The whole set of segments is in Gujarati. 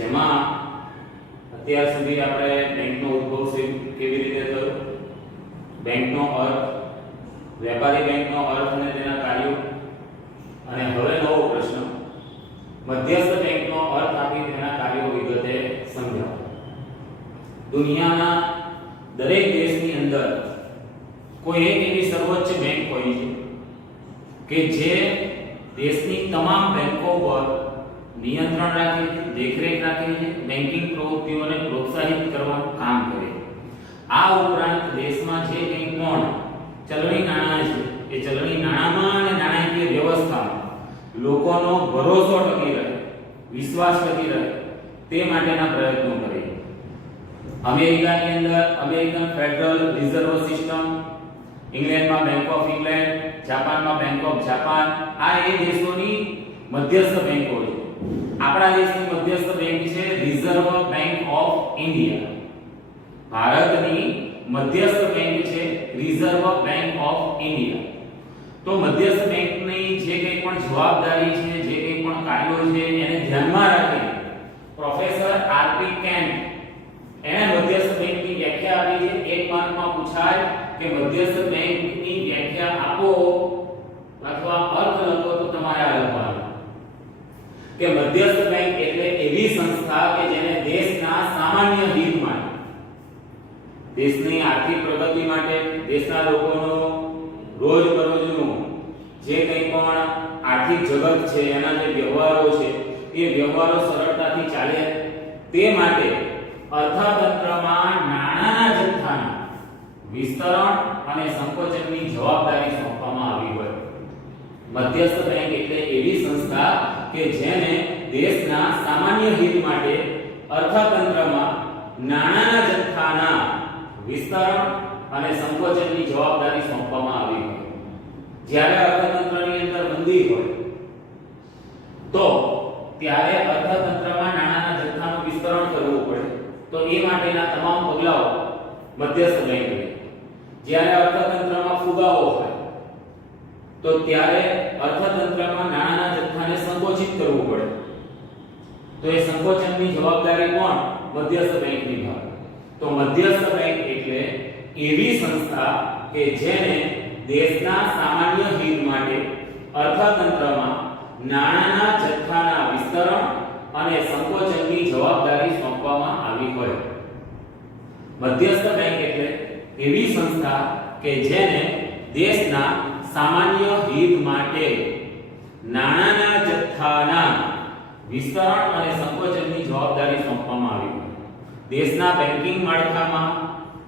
જેમાં અત્યાર સુધી આપણે બેંકનો ઉદ્ભવ કેવી રીતે થયો, બેંકનો અર્થ, વેપારી બેંકનો અર્થ અને તેના કાર્યો, અને હવે નવો પ્રશ્ન મધ્યસ્થ બેંકનો અર્થ આપી તેના કાર્યો વિગતે સમજાવો. દુનિયાના દરેક દેશની અંદર કોઈ એક એવી સર્વોચ્ચ બેંક હોય છે કે જે દેશની તમામ બેંકો પર નિયંત્રણ રાખે છે, દેખરેખ રાખે છે, બેન્કિંગ પ્રવૃત્તિઓને પ્રોત્સાહિત કરવાનું કામ કરે છે. આ ઉપરાંત દેશમાં જે કંઈ પણ ચલણી નાણાં છે એ ચલણી નાણાંમાં અને નાણાકીય વ્યવસ્થામાં લોકોનો ભરોસો ટકી રહે, વિશ્વાસ ટકી રહે તે માટેના પ્રયત્નો કરે છે. અમેરિકાની અંદર અમેરિકન ફેડરલ રિઝર્વ સિસ્ટમ, ઇંગ્લેન્ડમાં બેંક ઓફ ઇંગ્લેન્ડ, જાપાનમાં બેંક ઓફ જાપાન, આ એ દેશોની મધ્યસ્થ બેંકો છે. આપણા દેશની મધ્યસ્થ બેંક છે રિઝર્વ બેંક ઓફ ઇન્ડિયા. ભારતની મધ્યસ્થ બેંક છે રિઝર્વ બેંક ઓફ ઇન્ડિયા. તો મધ્યસ્થ બેંકની જે કંઈ પણ જવાબદારી છે, જે કંઈ પણ કાર્યો છે એને ધ્યાનમાં રાખીને પ્રોફેસર આરપી કેન્ટ એને મધ્યસ્થ બેંકની વ્યાખ્યા આપી છે. એક માર્કમાં પૂછાય કે મધ્યસ્થ બેંકની વ્યાખ્યા આપો અથવા અર્થ લખો તો તમારે આ લખવાનું કે મધ્યસ્થ બેંક એટલે એવી સંસ્થા કે જેને દેશના સામાન્ય હિત માટે, દેશની આર્થિક પ્રગતિ માટે, દેશના લોકોનો રોજબરોજનું જે કંઈ પણ આર્થિક જગત છે એના જે વ્યવહારો છે એ વ્યવહારો સરળતાથી ચાલે તે માટે અર્થતંત્રમાં નાણાંના જથ્થાના વિસ્તરણ અને સંકોચનની જવાબદારી સોંપવામાં આવી હોય. મધ્યસ્થ બેંક એટલે એવી સંસ્થા કે જેને દેશના સામાન્ય હિત માટે અર્થતંત્રમાં નાણાંના જથ્થાના વિસ્તરણ અને સંકોચનની જવાબદારી સોંપવામાં આવી હોય. જ્યારે અર્થતંત્રની અંદર મંદી હોય તો ત્યારે અર્થતંત્રમાં નાણાંના જથ્થાનું વિસ્તરણ કરવું પડે, તો એ માટેના તમામ પગલાઓ મધ્યસ્થ બેંક લે. જ્યારે અર્થતંત્રમાં ફુગાવો હોય તો ત્યારે અર્થતંત્રમાં નાણાંના જથ્થાને સંકોચિત કરવું પડે, તો એ સંકોચનની જવાબદારી કોણ? મધ્યસ્થ બેંક નિભાવે. તો મધ્યસ્થ બેંક એટલે એવી સંસ્થા કે જેને દેશના સામાન્ય હિત માટે અર્થતંત્રમાં નાણાંના જથ્થાના વિસ્તરણ અને સંકોચનની જવાબદારી સોંપવામાં આવી હોય. મધ્યસ્થ બેંક એટલે એવી સંસ્થા કે જેને દેશના સામાન્ય હિત માટે નાણાંના જથ્થાના વિસ્તરણ અને સંકોચનની જવાબદારી સોંપવામાં આવી હોય. દેશના બેન્કિંગ માળખામાં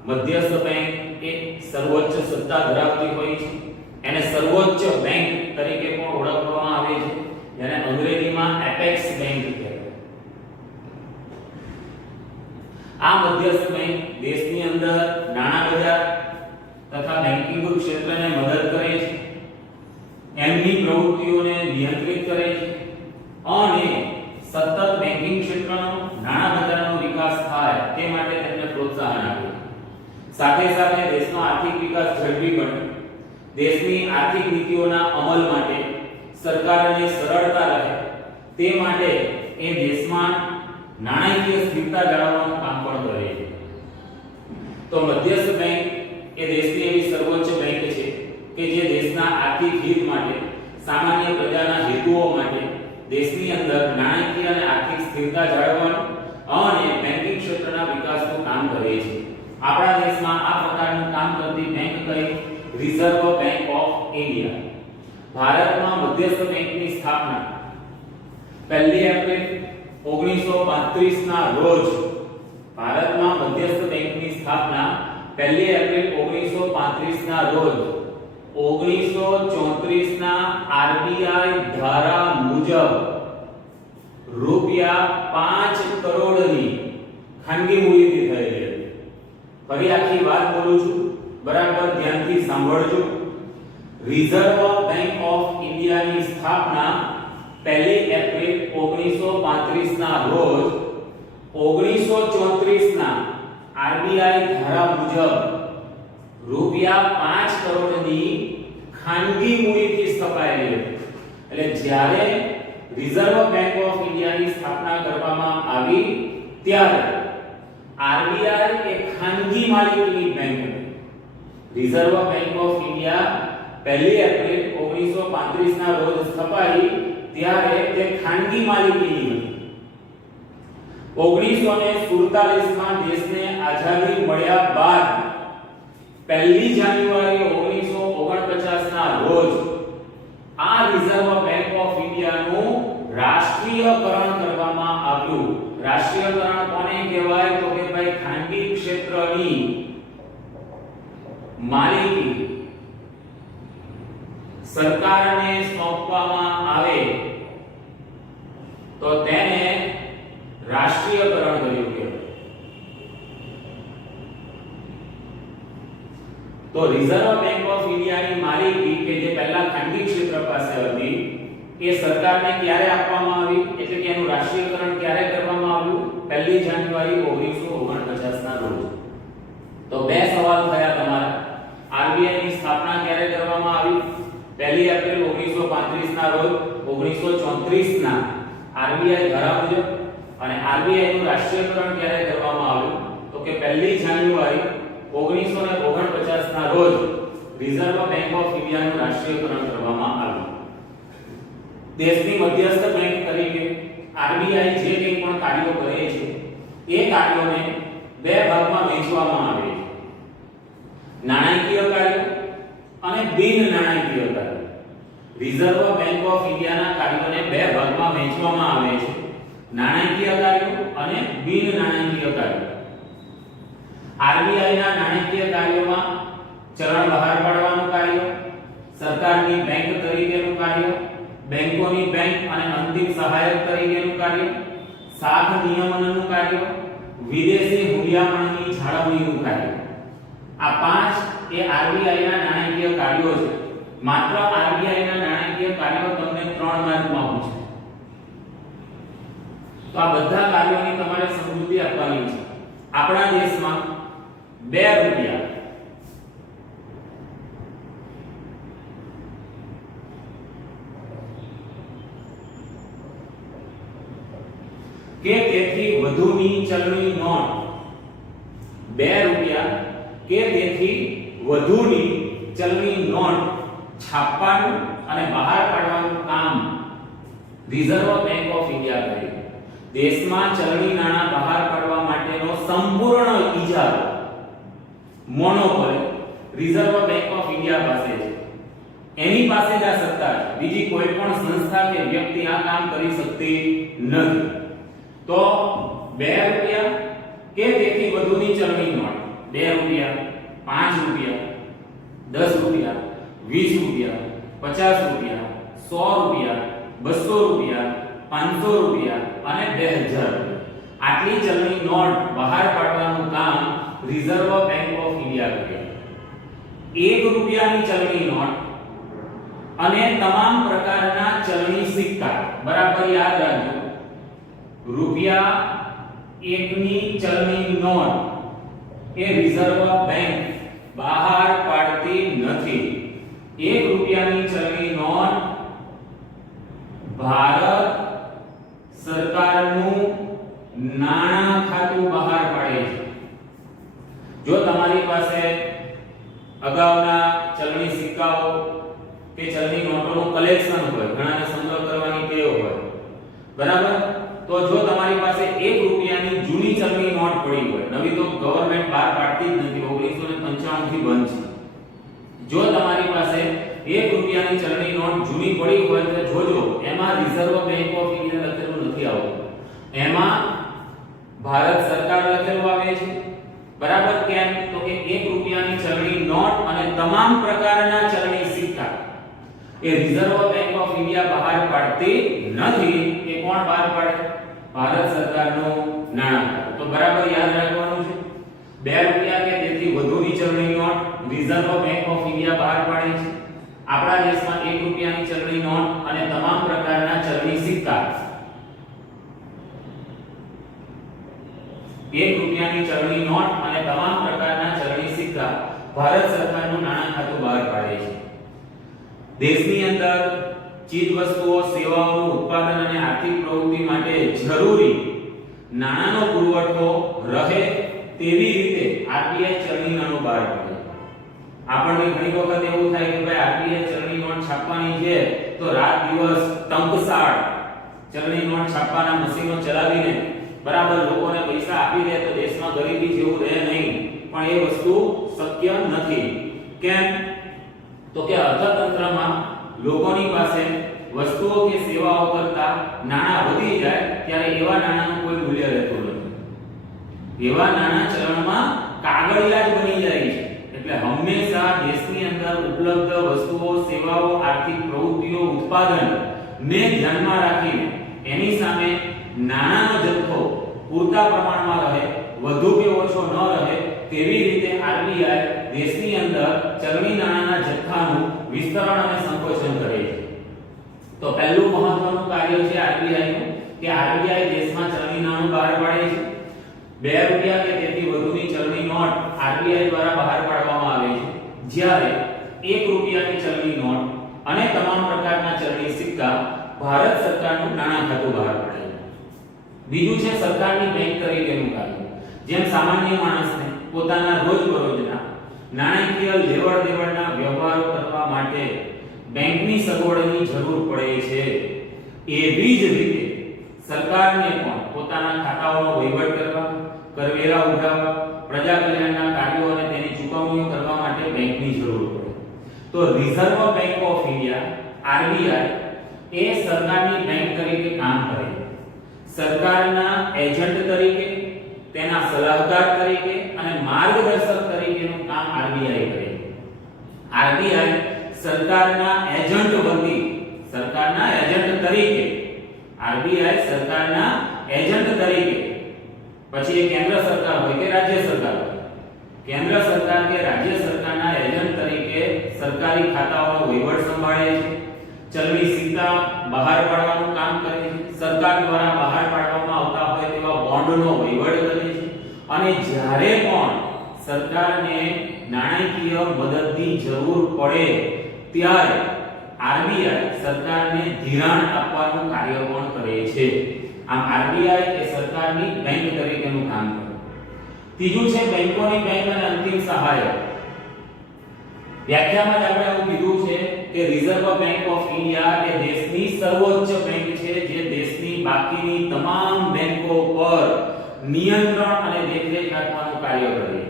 મધ્યસ્થ બેંક એ સર્વોચ્ચ સત્તા ધરાવતી હોય છે. એને સર્વોચ્ચ બેંક તરીકે પણ ઓળખવામાં આવે છે, જેને અંગ્રેજીમાં એપેક્સ બેંક કહેવાય. આ મધ્યસ્થ બેંક દેશની અંદર નાણાં બજાર તથા બેન્કિંગ ક્ષેત્રને મદદ કરે છે, એમની પ્રવૃત્તિઓને નિયંત્રિત કરે છે અને સતત બેન્કિંગ ક્ષેત્રનો, નાણાં બજારનો વિકાસ થાય તે માટે તેમને પ્રોત્સાહન આપે છે. સાથે સાથે દેશનો આર્થિક વિકાસ ઝડપી બને, દેશની આર્થિક નીતિઓના અમલ માટે સરકારને સરળતા રહે તે માટે એ દેશમાં નાણાકીય સ્થિરતા જાળવવાનું કામ પણ કરે છે. તો મધ્યસ્થ બેંક એ દેશની એવી સર્વોચ્ચ બેંક છે કે જે દેશના આર્થિક હિત માટે, સામાન્ય પ્રજાના હેતુઓ માટે દેશની અંદર નાણાકીય અને આર્થિક સ્થિરતા જાળવવાનું અને બેન્કિંગ ક્ષેત્રના વિકાસનું કામ કરે છે. આપણા દેશમાં આ પ્રકારનું કામ કરતી બેંક કઈ? Reserve bank of India. ભારતમાં મધ્યસ્થ બેંકની સ્થાપના 1 એપ્રિલ 1935 ના રોજ, ભારતમાં મધ્યસ્થ બેંકની સ્થાપના 1 એપ્રિલ 1935 ના રોજ 1934 ના આરબીઆઈ ધારા મુજબ ₹5 કરોડની ખાનગી મૂડીથી થયેલી હતી. ફરી આખી વાત બોલું છું, બરાબર ધ્યાનથી સાંભળજો. રિઝર્વ બેંક ઓફ ઇન્ડિયાની સ્થાપના 1 એપ્રિલ 1935 ના રોજ 1934 ના આરબીઆઈ ધારા મુજબ ₹5 કરોડની ખાનગી મૂડીથી સ્થપાયેલી હતી. એટલે જ્યારે રિઝર્વ બેંક ઓફ ઇન્ડિયાની સ્થાપના કરવામાં આવી આવી ત્યારે આરબીઆઈ એક ખાનગી માલિકીની બેંક હતી. Reserve bank of India 1 April 1935 ના રોજ સ્થપાઈ ત્યારે તે ખાનગી માલિકીની હતી. 1947 માં દેશને આઝાદી મળ્યા બાદ 1 જાન્યુઆરી 1949 ના રોજ આ રિઝર્વ બેંક ઓફ ઇન્ડિયાનું રાષ્ટ્રીયકરણ કરવામાં આવ્યું. રાષ્ટ્રીયકરણ કોને કહેવાય? તો કે ભાઈ ખાનગી ક્ષેત્રની માલિકી સરકારને સોંપવામાં આવે તો તેને રાષ્ટ્રીયકરણ કર્યું કહેવાય. તો રિઝર્વ બેંક ઓફ ઇન્ડિયાની માલિકી કે જે પહેલા ખાનગી ક્ષેત્ર પાસે હતી એ સરકારને ક્યારે આપવામાં આવી, એટલે કે એનું રાષ્ટ્રીયકરણ ક્યારે કરવામાં આવ્યું? 1 જાન્યુઆરી 1949 ના રોજ. તો બે સવાલ થયા તમારા. આરબીઆઈ ની સ્થાપના ક્યારે કરવામાં આવી? 1 એપ્રિલ 1935 ના રોજ. 1934 ના આરબીઆઈ ધારા મુજબ. અને આરબીઆઈ નું રાષ્ટ્રીયકરણ ક્યારે કરવામાં આવ્યું? તો કે 1 જાન્યુઆરી 1949 ના રોજ રિઝર્વ બેંક ઓફ ઇન્ડિયાનું રાષ્ટ્રીયકરણ કરવામાં આવ્યું. દેશની મધ્યસ્થ બેંક તરીકે આરબીઆઈ જે કંઈ પણ કાર્યો કરે છે એ કાર્યોને બે ભાગમાં વહેંચવામાં આવે છે. નાણાકીય કાર્યો અને બિન નાણાકીય કાર્યો. રિઝર્વ બેંક ઓફ ઇન્ડિયાના કાર્યોને બે ભાગમાં વહેંચવામાં આવે છે. નાણાકીય કાર્યો અને બિન નાણાકીય કાર્યો. આરબીઆઈ ના નાણાકીય કાર્યોમાં ચલણ બહાર પાડવાનું કાર્ય, સરકારની બેંક તરીકેનું કાર્ય, બેંકોની બેંક અને અંતિમ સહાયક તરીકેનું કાર્ય, શાખ નિયમનનું કાર્ય, વિદેશી હુંડિયામણની જાળવણીનું કાર્ય. આ પાંચ એ આરબીઆઈ ના નાણાકીય કાર્યો છે. માત્ર આરબીઆઈ ના નાણાકીય કાર્યો તમને 3 માર્કમાં પૂછાય. તો આ બધા કાર્યોની તમારે સમજૂતી આપવાની છે. આપણા દેશમાં 2 રૂપિયા કે તેથી વધુની ચલણી નોટ, 2 રૂપિયા કે તેથી વધુની ચલણી નોટ છાપવાનું અને બહાર પાડવાનું કામ રિઝર્વ બેંક ઓફ ઇન્ડિયા કરે. દેશમાં ચલણી નાણાં બહાર પાડવા માટેનો સંપૂર્ણ ઇજારો, monopoly reserve bank of India પાસે છે. એની પાસે જ આ સત્તા છે. બીજી કોઈ પણ સંસ્થા કે વ્યક્તિ આ કામ કરી શકતી નથી. તો 2 રૂપિયા કે તેથી વધુની ચલણી નોટ, 2 રૂપિયા, 5 રૂપિયા, 10 રૂપિયા, 20 રૂપિયા, 50 રૂપિયા, 100 રૂપિયા, 200 રૂપિયા, 500 રૂપિયા અને 2000 રૂપિયા. આટલી ચલણી નોટ બહાર પાડવાનું કામ રિઝર્વ બેંક ઓફ ઇન્ડિયા કરે. 1 રૂપિયાની ચલણી નોટ અને તમામ પ્રકારના ચલણી સિક્કા, બરાબર યાદ રાખજો. રૂપિયા 1ની ચલણી નોટ એ રિઝર્વ બેંક બહાર પાડતી નથી. 1 રૂપિયાની ચલણી નોટ ભારત સરકારનું નાણાં ખાતું બહાર પાડે છે. જો તમારી પાસે અગાઉના ચલણી સિક્કાઓ કે ચલણી નોટોનું કલેક્શન હોય, ઘણાને સંગ્રહ કરવાની ટેવ હોય, બરાબર, તો જો તમારી પાસે 1 રૂપિયાની જૂની ચલણી નોટ પડી હોય, નવી તો ગવર્નમેન્ટ બહાર પાડતી જ નથી, 1995 થી બંધ છે. જો તમારી પાસે 1 રૂપિયાની ચલણી નોટ જૂની પડી હોય તો જોજો એમાં રિઝર્વ બેંક ઓફ ઇન્ડિયા લખેલું નથી આવતું. એમાં ભારત સરકાર લખેલું આવે છે. બરાબર, કેમ? તો કે 1 રૂપિયાની ચલણી નોટ અને તમામ પ્રકારના ચલણી સિક્કા એ રિઝર્વ બેંક ઓફ ઇન્ડિયા બહાર પાડતી નથી. એ કોણ બહાર પાડે? ભારત સરકારનું નાણાં ખાતું. તો બરાબર યાદ રાખવાનું છે. 2 રૂપિયા કે તેથી વધુની ચલણી note reserve bank of India બહાર પાડે છે. આપણા દેશમાં 1 રૂપિયાની ચલણી નોટ અને તમામ પ્રકારના ચલણી સિક્કા, 1 રૂપિયાની ચલણી નોટ અને તમામ પ્રકારના ચલણી સિક્કા ભારત સરકારનું નાણાં ખાતું બહાર પાડે છે. દેશની અંદર ચીજ વસ્તુઓ, સેવાઓનું ઉત્પાદન અને આર્થિક પ્રવૃત્તિ માટે જરૂરી નાણાંનો પુરવઠો રહે તેવી રીતે આરબીઆઈ ચલણી નાણું બહાર પાડે. આપણને ઘણી વખત એવું થાય કે ભાઈ આરબીઆઈ ચલણી નોટ છાપવાની છે તો રાત દિવસ ટંકસાળ ચલણી નોટ છાપવાના મશીનો ચલાવીને બરાબર લોકોને પૈસા આપી દે તો દેશમાં ગરીબી જેવું રહે નહીં. પણ એ વસ્તુ શક્ય નથી. કેમ? તો કે અર્થતંત્રમાં લોકોની પાસે વસ્તુઓ કે સેવાઓ કરતા નાણાં વધી જાય ત્યારે એવા નાણાંનું કોઈ મૂલ્ય રહેતું નથી. એવા નાણાં ચલણમાં કાગળિયા જ બની જાય છે. એટલે હંમેશા દેશની અંદર ઉપલબ્ધ વસ્તુઓ, સેવાઓ, આર્થિક પ્રવૃત્તિઓ, ઉત્પાદન ને ધ્યાનમાં રાખીને એની સામે નાણાંનો જથ્થો પૂરતા પ્રમાણમાં રહે, વધુ કે ઓછો ન રહે તેવી રીતે આરબીઆઈ દેશની અંદર ચલણી નાણાંના જથ્થાનું વિસ્તરણ અને સંકોચન કરે છે. તો પહેલું મહત્વનું કાર્ય છે આરબીઆઈ નું કે આરબીઆઈ દેશમાં ચલણી નાણું બહાર પાડે છે. 2 રૂપિયા કે તેથી વધુની ચલણી નોટ આરબીઆઈ દ્વારા બહાર પાડવામાં આવે છે, જ્યારે 1 રૂપિયાની ચલણી નોટ અને તમામ પ્રકારના ચલણી સિક્કા ભારત સરકારનું નાણાં ખાતું બહાર પાડે છે. બીજું છે સરકારની બેંક તરીકેનું કાર્ય. જેમ સામાન્ય માણસને પોતાના રોજબરોજના નાણાકીય લેવડ-દેવડના વ્યવહારો કરવા માટે બેંકની સગવડની જરૂર પડે છે, એવી જ રીતે સરકારને પણ પોતાના ખાતાઓનો વહીવટ કરવા, કરવેરા ઉઘરાવવા, પ્રજા કલ્યાણના કાર્યો અને તેની ચૂકવણીઓ કરવા માટે બેંકની જરૂર પડે. તો reserve bank of India RBI એ સરકારની બેંક તરીકે કામ કરે છે. સરકારના એજન્ટ તરીકે, તેના સલાહકાર તરીકે અને માર્ગદર્શક તરીકેનું કામ આરબીઆઈ કરે છે. આરબીઆઈ સરકારના એજન્ટ વતી, સરકારના એજન્ટ તરીકે, આરબીઆઈ સરકારના એજન્ટ તરીકે, પછી એ કેન્દ્ર સરકાર હોય કે રાજ્ય સરકાર હોય, કેન્દ્ર સરકાર કે રાજ્ય સરકારના એજન્ટ તરીકે સરકારી ખાતાઓનો વહીવટ સંભાળે છે, ચલણી સિક્કા બહાર પાડવાનું કામ કરે છે, સરકાર દ્વારા બહાર પાડવામાં આવતા હોય તેવા બોન્ડનો વહીવટ કરે છે, અને જ્યારે પણ સરકારને નાણાકીય મદદની જરૂર પડે ત્યારે આરબીઆઈ સરકારને ધિરાણ આપવાનું કાર્ય પણ કરે છે. આમ આરબીઆઈ એ સરકારની બેંક તરીકેનું કામ કરે. ત્રીજું છે બેંકોની બેંક અને અંતિમ સહાયક. વ્યાખ્યામાં જ આપણે એવું કીધું છે કે રિઝર્વ બેંક ઓફ ઇન્ડિયા એ દેશની સર્વોચ્ચ બેંક છે, જે દેશની બાકીની તમામ બેંકો પર નિયંત્રણ અને દેખરેખ રાખવાનું કાર્ય કરે છે.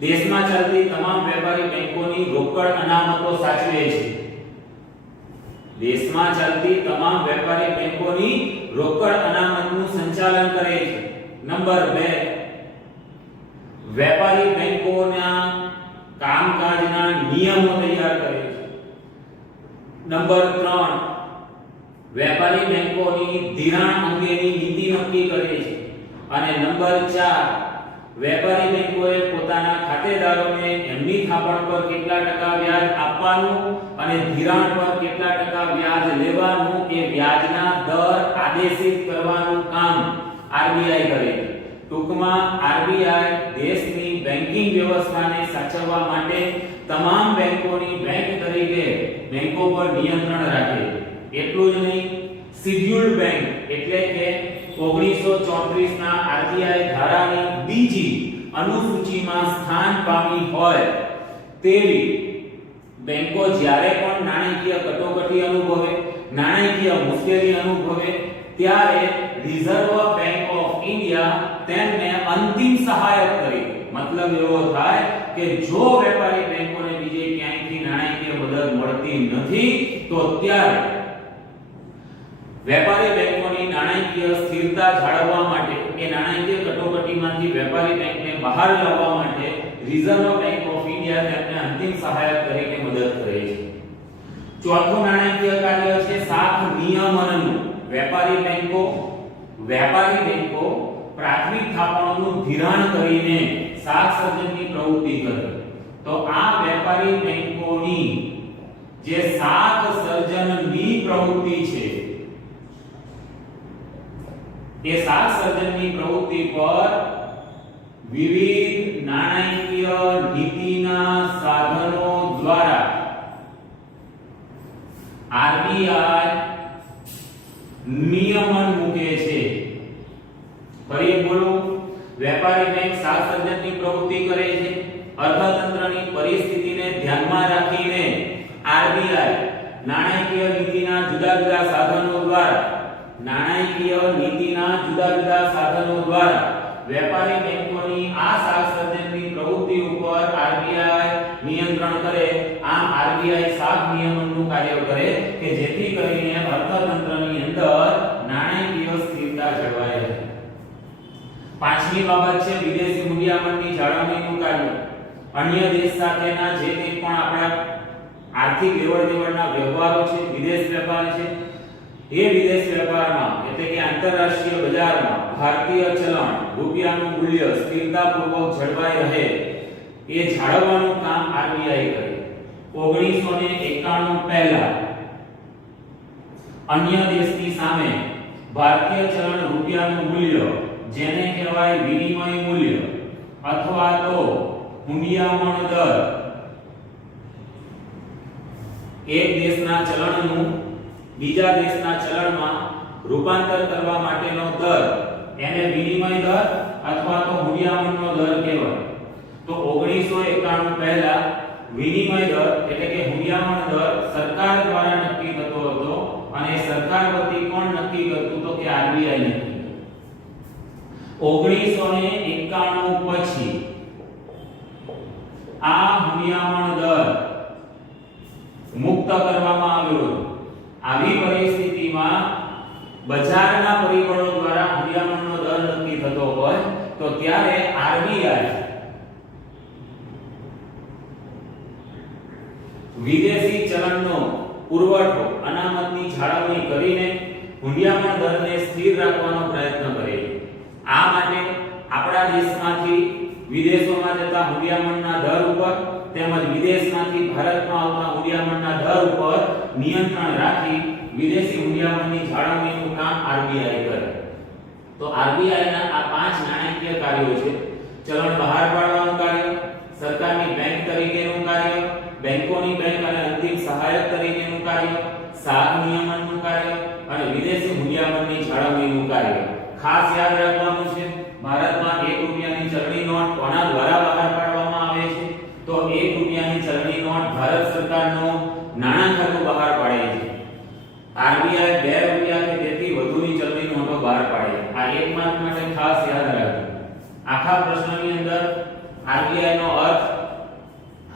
દેશમાં ચાલતી તમામ વેપારી બેંકોની રોકડ અનામતો સાચવે છે. દેશમાં ચાલતી તમામ વેપારી બેંકોની રોકડ અનામતનું સંચાલન કરે છે. નંબર 2, વેપારી બેંકોના કામકાજના નિયમો તૈયાર કરે છે. નંબર 3, વેપારી બેંકોની ધિરાણ અંગેની નીતિ નક્કી કરે છે. અને નંબર 4, વેપારી બેંકોએ પોતાના ખાતેદારોને એમની થાપણ પર કેટલા ટકા વ્યાજ આપવાનું અને ધિરાણ પર કેટલા ટકા વ્યાજ લેવાનું એ વ્યાજના દર આદેશિત કરવાનું કામ આરબીઆઈ કરે છે. ટૂંકમાં આરબીઆઈ દેશની બેન્કિંગ વ્યવસ્થાને સાચવવા માટે તમામ બેંકોની બેંક તરીકે બેંકો પર નિયંત્રણ રાખે છે. એટલું જ નહીં, શિડ્યુલ્ડ બેંક એટલે કે 1934 ના આરબીઆઈ ધારાની બીજી અનુસૂચિમાં સ્થાન પામી હોય તેવી બેંકો જ્યારે પણ નાણાકીય કટોકટી અનુભવે, નાણાકીય મુશ્કેલી અનુભવે ત્યારે રિઝર્વ બેંક ઓફ ઇન્ડિયા તેમને અંતિમ સહાયક તરીકે, મતલબ એવો થાય કે જો વેપારી બેંકોને બીજે ક્યાંયથી નાણાકીય મદદ મળતી નથી તો ત્યારે વેપારી બેંકોની નાણાકીય સ્થિરતા જાળવવા માટે, એ નાણાકીય કટોકટીમાંથી વેપારી બેંકને બહાર લાવવા માટે રિઝર્વ બેંક ઓફ ઇન્ડિયા તેમને અંતિમ સહાયક તરીકે મદદ કરે છે. ચોથું નાણાકીય કાર્ય છે શાખ નિયમનનું. વેપારી બેંકો પ્રાથમિક થાપણોનું ધિરાણ કરીને શાખ સર્જનની પ્રવૃત્તિ કરે. તો આ વેપારી બેંકોની જે શાખ સર્જનની પ્રવૃત્તિ છે, એ શાખ સર્જનની પ્રવૃત્તિ પર વિવિધ નાણાકીય નીતિના સાધનો દ્વારા આરબીઆઈ નિયમન મૂકે છે. ફરી વેપારી બેંક શાક સર્જનની પ્રવૃત્તિ કરે છે. અર્થતંત્રની પરિસ્થિતિને ધ્યાનમાં રાખીને આરબીઆઈ નાણાકીય નીતિના જુદા જુદા સાધનો દ્વારા વેપારી બેંકોની આ શાક સર્જનની પ્રવૃત્તિ ઉપર આરબીઆઈ નિયંત્રણ કરે. આમ આરબીઆઈ શાક નિયમનનું કાર્ય કરે કે જેથી કરીને અર્થતંત્રની અંદર નાણાકીય સ્થિરતા જળવાઈ રહે. પાંચમી બાબત છે વિદેશી મૂડીયામણની જાળવણીનું કાર્ય. અન્ય દેશ સાથેના જે કંઈ પણ આપણા આર્થિક લેવડ-દેવડના વ્યવહારો છે, વિદેશ વેપાર છે, એ વિદેશ વેપારમાં એટલે કે આંતરરાષ્ટ્રીય બજારમાં ભારતીય ચલણ રૂપિયાનું મૂલ્ય સ્થિરતાપૂર્વક જળવાઈ રહે એ જાળવવાનું કામ આરબીઆઈ કરે. 1991 પહેલા અન્ય દેશની સામે ભારતીય ચલણ રૂપિયાનું મૂલ્ય જેને કહેવાય વિનિમય મૂલ્ય અથવા તો હુંડિયામણ દર, એક દેશના ચલણનું બીજા દેશના ચલણમાં રૂપાંતર કરવા માટેનો દર એને વિનિમય દર અથવા તો હુંડિયામણનો દર કહેવાય. તો 1991 પહેલા વિનિમય દર એટલે કે હુંડિયામણ દર સરકાર દ્વારા નક્કી થતો હતો અને સરકાર વતી કોણ નક્કી કરતું તો કે આરબીઆઈ નક્કી. 1991 પછી આ હુંડિયામણ દર મુક્ત કરવામાં આવ્યો. આવી પરિસ્થિતિમાં બજારના પરિબળો દ્વારા હુંડિયામણનો દર નક્કી થતો હોય તો ત્યારે આરબીઆઈ વિદેશી ચલણનો પુરવઠો અનામતની જાળવણી કરીને હુંડિયામણ દરને સ્થિર રાખવાનો પ્રયત્ન કરે. આ માટે આપણા દેશમાંથી વિદેશોમાં જતા હુંડિયામણના દર ઉપર તેમજ વિદેશમાંથી ભારતમાં આવતા હુંડિયામણના દર ઉપર નિયંત્રણ રાખી વિદેશી હુંડિયામણની જાળવણીનું કામ આરબીઆઈ કરે. તો આરબીઆઈના આ પાંચ નાણાકીય કાર્યો છે: ચલણ બહાર પાડવાનું કાર્ય, સરકારની બેંક તરીકેનું કાર્ય, બેંકોની બેંક અને અંતિમ સહાયક તરીકેનું કાર્ય, શાક નિયમનનું કાર્ય અને વિદેશી હુંડિયામણની જાળવણીનું કાર્ય. ખાસ યાદ રાખવાનું છે, ભારતમાં 1 રૂપિયાની ચલણી નોટ કોના દ્વારા બહાર પાડવામાં આવે છે? તો 1 રૂપિયાની ચલણી નોટ ભારત સરકારનો નાણાં ખાતું બહાર પાડે છે. આરબીઆઈ 2 રૂપિયા કે તેથી વધુની ચલણી નોટો બહાર પાડે. આ એક માર્ક માટે ખાસ યાદ રાખજો. આખા પ્રશ્નની અંદર આરબીઆઈ નો અર્થ,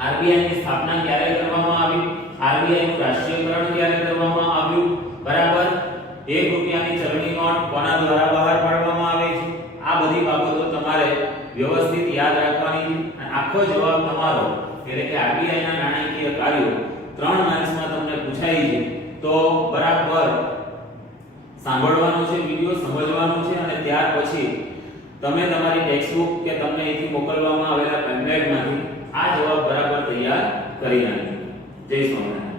આરબીઆઈ ની સ્થાપના ક્યારે કરવામાં આવી, આરબીઆઈ નું રાષ્ટ્રીયકરણ ક્યારે કરવામાં આવ્યું, બરાબર, 1 રૂપિયાની ચલણી નોટ કોના દ્વારા બહાર પાડવામાં આવે છે, આ બધી બાબતો તમારે વ્યવસ્થિત યાદ રાખવાની છે. અને આખો જવાબ તમારો એટલે કે આરબીઆઈ ના નાણાકીય કાર્યો 3 માર્ક્સમાં તમને પૂછાય છે. તો બરાબર સાંભળવાનો છે, વિડિયો સમજવાનો છે અને ત્યાર પછી તમે તમારી ટેક્સ્ટબુક કે તમને અહીંથી મોકલવામાં આવેલા પેમ્પલેટમાંથી આ જવાબ બરાબર તૈયાર કરી નાખજો. જય સ્વામિનારાયણ.